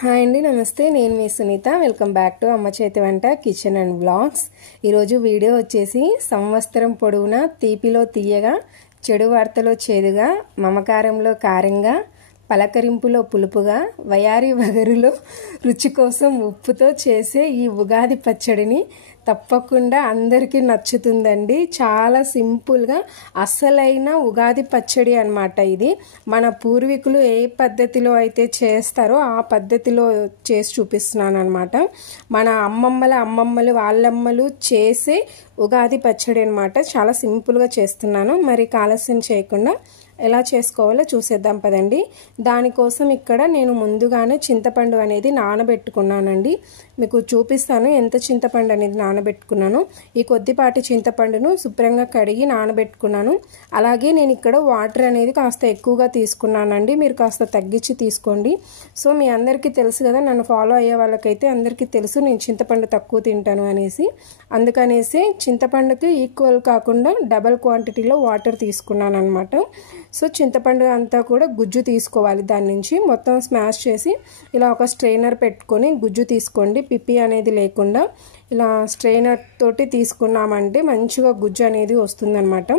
Hi అండి, నమస్తే. నేను మీ సునీత. వెల్కమ్ బ్యాక్ టు అమ్మ చేతి వంట కిచెన్ అండ్ బ్లాగ్స్. ఈరోజు వీడియో వచ్చేసి సంవత్సరం పొడవునా తీపిలో తీయగా, చెడు వార్తలో చేదుగా, మమకారంలో కారంగా, పలకరింపులో పులుపుగా, వయారి వగరులో రుచి కోసం ఉప్పుతో చేసే ఈ ఉగాది పచ్చడిని తప్పకుండా అందరికీ నచ్చుతుందండి. చాలా సింపుల్గా అసలైన ఉగాది పచ్చడి అన్నమాట. ఇది మన పూర్వీకులు ఏ పద్ధతిలో అయితే చేస్తారో ఆ పద్ధతిలో చేసి చూపిస్తున్నాను అనమాట. మన అమ్మమ్మలు వాళ్ళమ్మలు చేసే ఉగాది పచ్చడి అనమాట. చాలా సింపుల్గా చేస్తున్నాను. మరి ఆలస్యం చేయకుండా ఎలా చేసుకోవాలో చూసేద్దాం పదండి. దానికోసం ఇక్కడ నేను ముందుగానే చింతపండు అనేది నానబెట్టుకున్నానండి. మీకు చూపిస్తాను ఎంత చింతపండు అనేది నానబెట్టుకున్నాను. ఈ కొద్దిపాటి చింతపండును శుభ్రంగా కడిగి నానబెట్టుకున్నాను. అలాగే నేను ఇక్కడ వాటర్ అనేది కాస్త ఎక్కువగా తీసుకున్నానండి. మీరు కాస్త తగ్గించి తీసుకోండి. సో మీ అందరికీ తెలుసు కదా, నన్ను ఫాలో అయ్యే వాళ్ళకైతే అందరికీ తెలుసు నేను చింతపండు తక్కువ తింటాను అనేసి. అందుకనేసి చింతపండుకి ఈక్వల్ కాకుండా డబల్ క్వాంటిటీలో వాటర్ తీసుకున్నాను అనమాట. సో చింతపండు అంతా కూడా గుజ్జు తీసుకోవాలి. దాని నుంచి మొత్తం స్మాష్ చేసి ఇలా ఒక స్ట్రైనర్ పెట్టుకొని గుజ్జు తీసుకోండి. పిప్పి అనేది లేకుండా ఇలా స్ట్రైనర్ తోటి తీసుకున్నామంటే మంచిగా గుజ్జు అనేది వస్తుందన్నమాట.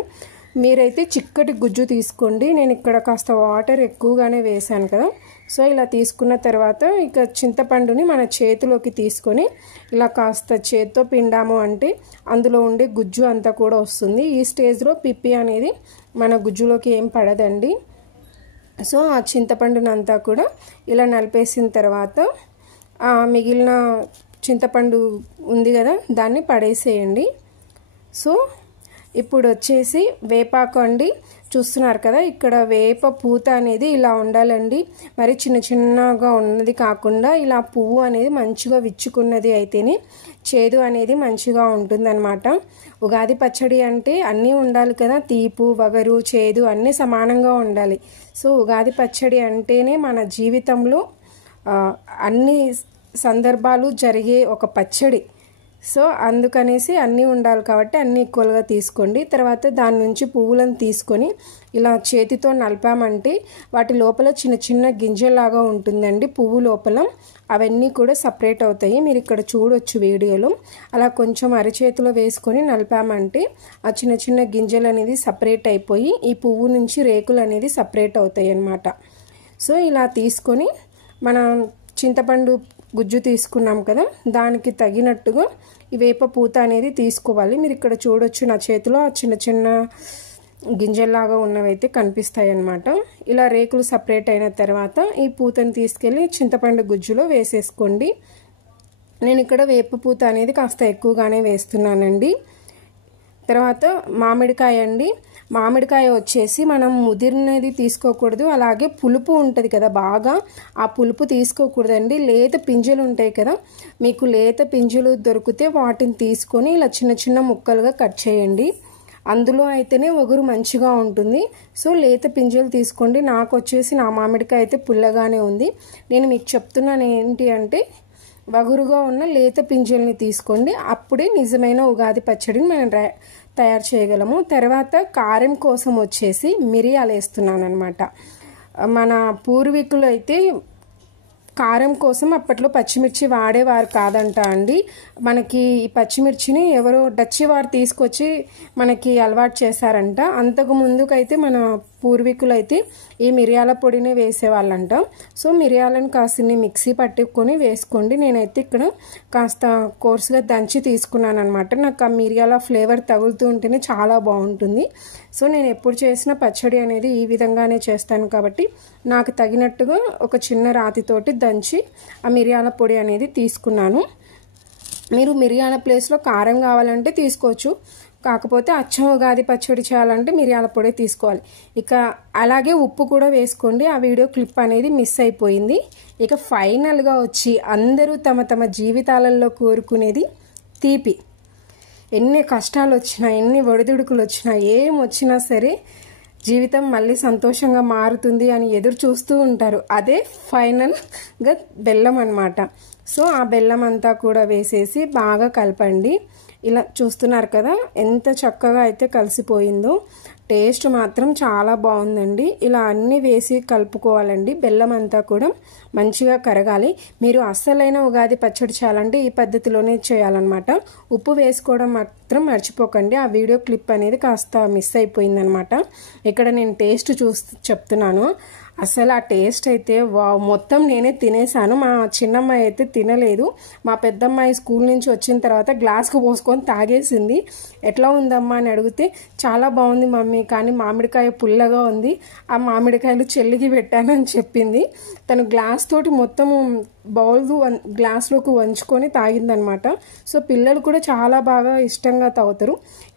మీరైతే చిక్కటి గుజ్జు తీసుకోండి. నేను ఇక్కడ కాస్త వాటర్ ఎక్కువగానే వేసాను కదా. సో ఇలా తీసుకున్న తర్వాత ఇక చింతపండుని మన చేతిలోకి తీసుకొని ఇలా కాస్త చేత్తో పిండాము అంటే అందులో ఉండే గుజ్జు అంతా కూడా వస్తుంది. ఈ స్టేజ్లో పిప్పి అనేది మన గుజ్జులోకి ఏం పడదండి. సో ఆ చింతపండుని అంతా కూడా ఇలా నలిపేసిన తర్వాత మిగిలిన చింతపండు ఉంది కదా దాన్ని పడేసేయండి. సో ఇప్పుడు వచ్చేసి వేపాకు అండి. చూస్తున్నారు కదా, ఇక్కడ వేప పూత అనేది ఇలా ఉండాలండి. మరి చిన్న చిన్నగా ఉన్నది కాకుండా ఇలా పువ్వు అనేది మంచిగా విచ్చుకున్నది అయితేనే చేదు అనేది మంచిగా ఉంటుందన్నమాట. ఉగాది పచ్చడి అంటే అన్నీ ఉండాలి కదా, తీపు వగరు చేదు అన్నీ సమానంగా ఉండాలి. సో ఉగాది పచ్చడి అంటేనే మన జీవితంలో అన్ని సందర్భాలు జరిగే ఒక పచ్చడి. సో అందుకనేసి అన్నీ ఉండాలి కాబట్టి అన్నీ ఈక్వల్గా తీసుకోండి. తర్వాత దాని నుంచి పువ్వులను తీసుకొని ఇలా చేతితో నలిపామంటే వాటి లోపల చిన్న చిన్న గింజలాగా ఉంటుందండి. పువ్వు లోపల అవన్నీ కూడా సపరేట్ అవుతాయి. మీరు ఇక్కడ చూడొచ్చు వీడియోలో. అలా కొంచెం అరచేతిలో వేసుకొని నలిపామంటే ఆ చిన్న చిన్న గింజలు అనేది సపరేట్ అయిపోయి ఈ పువ్వు నుంచి రేకులు అనేది సపరేట్ అవుతాయి అన్నమాట. సో ఇలా తీసుకొని మన చింతపండు గుజ్జు తీసుకున్నాం కదా, దానికి తగినట్టుగా ఈ వేప పూత అనేది తీసుకోవాలి. మీరు ఇక్కడ చూడొచ్చు నా చేతిలో ఆ చిన్న చిన్న గింజల్లాగా ఉన్నవైతే కనిపిస్తాయి అన్నమాట. ఇలా రేకులు సపరేట్ అయిన తర్వాత ఈ పూతను తీసుకెళ్ళి చింతపండు గుజ్జులో వేసేసుకోండి. నేను ఇక్కడ వేప పూత అనేది కాస్త ఎక్కువగానే వేస్తున్నానండి. తర్వాత మామిడికాయ అండి. మామిడికాయ వచ్చేసి మనం ముదిరినది తీసుకోకూడదు. అలాగే పులుపు ఉంటుంది కదా బాగా, ఆ పులుపు తీసుకోకూడదండి. లేత పింజలు ఉంటాయి కదా, మీకు లేత పింజలు దొరికితే వాటిని తీసుకొని ఇలా చిన్న చిన్న ముక్కలుగా కట్ చేయండి. అందులో అయితేనే ఒగురు మంచిగా ఉంటుంది. సో లేత పింజలు తీసుకోండి. నాకు వచ్చేసి నా మామిడికాయ అయితే పుల్లగానే ఉంది. నేను మీకు చెప్తున్నాను ఏంటి అంటే వగురుగా ఉన్న లేత పింజల్ని తీసుకోండి. అప్పుడే నిజమైన ఉగాది పచ్చడిని మనం తయారు చేయగలము. తర్వాత కారం కోసం వచ్చేసి మిరియాలు వేస్తున్నాను అనమాట. మన పూర్వీకులు అయితే కారం కోసం అప్పట్లో పచ్చిమిర్చి వాడేవారు కాదంట అండి. మనకి ఈ పచ్చిమిర్చిని ఎవరో డచ్చి వారు తీసుకొచ్చి మనకి అలవాటు చేశారంట. అంతకు ముందుకైతే మన పూర్వీకులు అయితే ఈ మిరియాల పొడినే వేసేవాళ్ళంట. సో మిరియాలను కాసిన్ని మిక్సీ పట్టుకొని వేసుకోండి. నేనైతే ఇక్కడ కాస్త కోర్సుగా దంచి తీసుకున్నాను అనమాట. నాకు ఆ మిరియాల ఫ్లేవర్ తగులుతూ ఉంటేనే చాలా బాగుంటుంది. సో నేను ఎప్పుడు చేసిన పచ్చడి అనేది ఈ విధంగానే చేస్తాను కాబట్టి నాకు తగినట్టుగా ఒక చిన్న రాతితోటి దంచి ఆ మిరియాల పొడి అనేది తీసుకున్నాను. మీరు మిరియాల ప్లేస్లో కారం కావాలంటే తీసుకోవచ్చు. కాకపోతే అచ్చం ఉగాది పచ్చడి చేయాలంటే మిరియాల పొడి తీసుకోవాలి. ఇక అలాగే ఉప్పు కూడా వేసుకోండి. ఆ వీడియో క్లిప్ అనేది మిస్ అయిపోయింది. ఇక ఫైనల్గా వచ్చి అందరూ తమ తమ జీవితాలలో కోరుకునేది తీపి. ఎన్ని కష్టాలు వచ్చినా, ఎన్ని ఒడిదుడుకులు వచ్చినా, ఏం వచ్చినా సరే జీవితం మళ్ళీ సంతోషంగా మారుతుంది అని ఎదురు చూస్తూ ఉంటారు. అదే ఫైనల్గా బెల్లం అన్నమాట. సో ఆ బెల్లం అంతా కూడా వేసేసి బాగా కలపండి. ఇలా చూస్తున్నారు కదా ఎంత చక్కగా అయితే కలిసిపోయిందో. టేస్ట్ మాత్రం చాలా బాగుందండి. ఇలా అన్నీ వేసి కలుపుకోవాలండి. బెల్లం అంతా కూడా మంచిగా కరగాలి. మీరు అస్సలైన ఉగాది పచ్చడి చేయాలంటే ఈ పద్ధతిలోనే చేయాలన్నమాట. ఉప్పు వేసుకోవడం మాత్రం మర్చిపోకండి. ఆ వీడియో క్లిప్ అనేది కాస్త మిస్ అయిపోయిందనమాట. ఇక్కడ నేను టేస్ట్ చెప్తున్నాను. అసలు ఆ టేస్ట్ అయితే మొత్తం నేనే తినేసాను. మా చిన్నమ్మాయి అయితే తినలేదు. మా పెద్దమ్మాయి స్కూల్ నుంచి వచ్చిన తర్వాత గ్లాస్కు పోసుకొని తాగేసింది. ఎట్లా ఉందమ్మా అని అడిగితే చాలా బాగుంది మమ్మీ, కానీ మామిడికాయ పుల్లగా ఉంది, ఆ మామిడికాయలు చెల్లికి పెట్టానని చెప్పింది. తను గ్లాస్ తోటి మొత్తము గ్లాస్లోకి వంచుకొని తాగిందనమాట. సో పిల్లలు కూడా చాలా బాగా ఇష్టంగా తాగుతారు.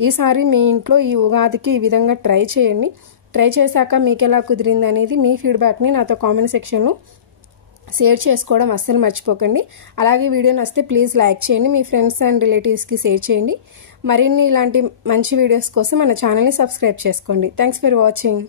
ఈసారి మీ ఇంట్లో ఈ ఉగాదికి ఈ విధంగా ట్రై చేయండి. ట్రై చేశాక మీకు ఎలా కుదిరింది అనేది మీ ఫీడ్బ్యాక్ని నాతో కామెంట్ సెక్షన్లో షేర్ చేసుకోవడం అస్సలు మర్చిపోకండి. అలాగే వీడియో నచ్చితే ప్లీజ్ లైక్ చేయండి. మీ ఫ్రెండ్స్ అండ్ రిలేటివ్స్కి షేర్ చేయండి. మరిన్ని ఇలాంటి మంచి వీడియోస్ కోసం మన ఛానల్ని సబ్స్క్రైబ్ చేసుకోండి. Thanks for watching.